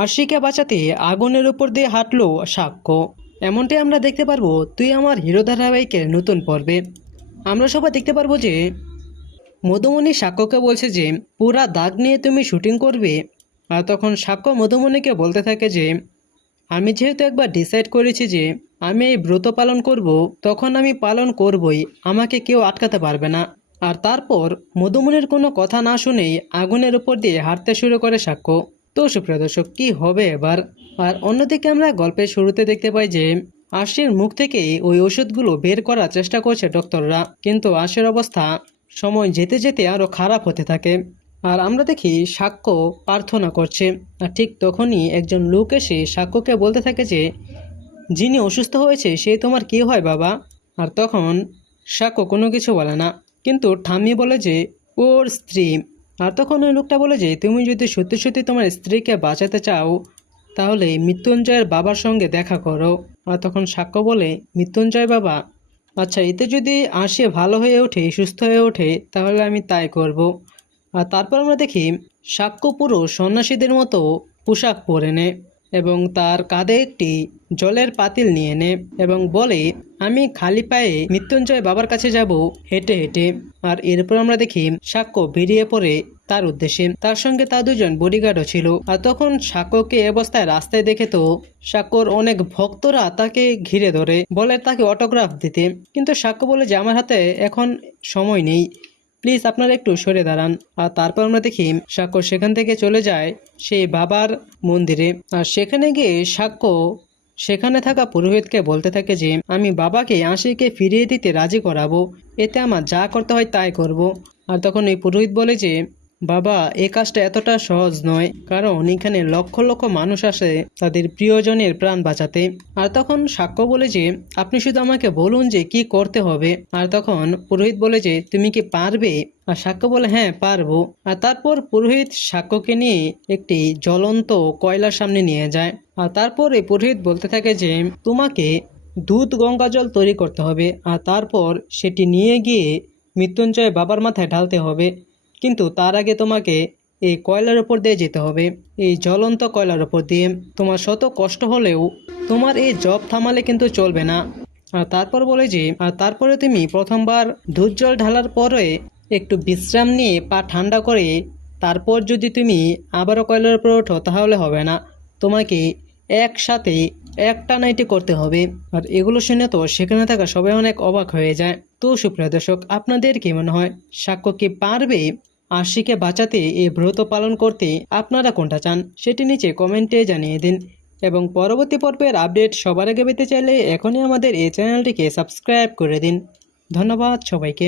আরশিকে বাঁচাতে আগুনের উপর দিয়ে হাঁটলো সাক্ষ্য। এমনটাই আমরা দেখতে পারব তুই আমার হিরো ধারাবাহিকের নতুন পর্বে। আমরা সবাই দেখতে পারব যে মধুমণি সাক্ষ্যকে বলছে যে, পুরা দাগ নিয়ে তুমি শুটিং করবে? আর তখন সাক্ষ্য মধুমণিকে বলতে থাকে যে, আমি যেহেতু একবার ডিসাইড করেছি যে আমি এই ব্রত পালন করব, তখন আমি পালন করবই, আমাকে কেউ আটকাতে পারবে না। আর তারপর মধুমণির কোনো কথা না শুনেই আগুনের উপর দিয়ে হাঁটতে শুরু করে সাক্ষ্য। তো সুপ্রিয় দর্শক, কী হবে এবার? আর অন্যদিকে আমরা গল্পের শুরুতে দেখতে পাই যে আশির মুখ থেকে ওই ওষুধগুলো বের করার চেষ্টা করছে ডক্টররা। কিন্তু আশির অবস্থা সময় যেতে যেতে আরও খারাপ হতে থাকে। আর আমরা দেখি সাক্ষ্য প্রার্থনা করছে। আর ঠিক তখনই একজন লোক এসে সাক্ষ্যকে বলতে থাকে যে, যিনি অসুস্থ হয়েছে, সে তোমার কি হয় বাবা? আর তখন সাক্ষ্য কোনো কিছু বলে না। কিন্তু ঠাম্মি বলে যে, ওর স্ত্রী। আর তখন ওই লোকটা বলে যে, তুমি যদি সত্যি সত্যি তোমার স্ত্রীকে বাঁচাতে চাও, তাহলে মৃত্যুঞ্জয়ের বাবার সঙ্গে দেখা করো। আর তখন সাক্ষ্য বলে, মৃত্যুঞ্জয় বাবা আচ্ছা এতে যদি আসে ভালো হয়ে ওঠে, সুস্থ হয়ে ওঠে, তাহলে আমি তাই করব। আর তারপর আমরা দেখি, সাক্ষ্য পুরো সন্ন্যাসীদের মতো পোশাক পরে নে এবং তার কাঁধে একটি জলের পাতিল নিয়ে নে এবং বলে, আমি খালি পায়ে মৃত্যুঞ্জয় বাবার কাছে যাব। হেঁটে হেঁটে। আর এরপর আমরা দেখি সাক্ষ্য বেরিয়ে পড়ে তার উদ্দেশ্যে। তার সঙ্গে তার দুজন বডিগার্ডও ছিল। আর তখন সাক্ষ্যকে অবস্থায় রাস্তায় দেখে তো সাক্ষ্যর অনেক ভক্তরা তাকে ঘিরে ধরে, বলে তাকে অটোগ্রাফ দিতে। কিন্তু সাক্ষ্য বলে যে, আমার হাতে এখন সময় নেই। প্লিজ আপনারা একটু সরে দাঁড়ান। আর তারপর আমরা দেখি সাক্ষ্য সেখান থেকে চলে যায় সেই বাবার মন্দিরে। আর সেখানে গিয়ে সাক্ষ্য সেখানে থাকা পুরোহিতকে বলতে থাকে যে, আমি বাবাকে আশিকে ফিরিয়ে দিতে রাজি করাবো। এতে আমার যা করতে হয় তাই করব। আর তখন এই পুরোহিত বলে যে বাবা, এ কাজটা এতটা সহজ নয়। কারণ এখানে লক্ষ লক্ষ মানুষ আসে তাদের প্রিয়জনের প্রাণ বাঁচাতে। আর তখন সাক্ষ্য বলে যে, আপনি শুধু আমাকে বলুন যে কি করতে হবে। আর তখন পুরোহিত বলে যে, তুমি কি পারবে? আর সাক্ষ্য বলে হ্যাঁ পারব। আর তারপর পুরোহিত সাক্ষ্যকে নিয়ে একটি জ্বলন্ত কয়লার সামনে নিয়ে যায়। আর তারপর পুরোহিত বলতে থাকে যে, তোমাকে দুধ গঙ্গা জল তৈরি করতে হবে। আর তারপর সেটি নিয়ে গিয়ে মৃত্যুঞ্জয় বাবার মাথায় ঢালতে হবে। কিন্তু তার আগে তোমাকে এই কয়লার উপর দিয়ে যেতে হবে, এই জ্বলন্ত কয়লার উপর দিয়ে। তোমার শত কষ্ট হলেও তোমার এই জব থামালে কিন্তু চলবে না। আর তারপর বলে যে, আর তারপরে তুমি প্রথমবার দুধ জল ঢালার পরে একটু বিশ্রাম নিয়ে পা ঠান্ডা করে তারপর যদি তুমি আবারও কয়লার উপর ওঠো, তাহলে হবে না। তোমাকে একসাথে একটা নাইটে করতে হবে। আর এগুলো শুনে তো সেখানে থাকা সবাই অনেক অবাক হয়ে যায়। তো সুপ্রিয় দর্শক, আপনাদের কি মনে হয়, সাক্ষ্য কি পারবে? আশিকে বাঁচাতে এই ব্রত পালন করতে আপনারা কোনটা চান, সেটি নিচে কমেন্টে জানিয়ে দিন। এবং পরবর্তী পর্বের আপডেট সবার আগে পেতে চাইলে এখনই আমাদের এই চ্যানেলটিকে সাবস্ক্রাইব করে দিন। ধন্যবাদ সবাইকে।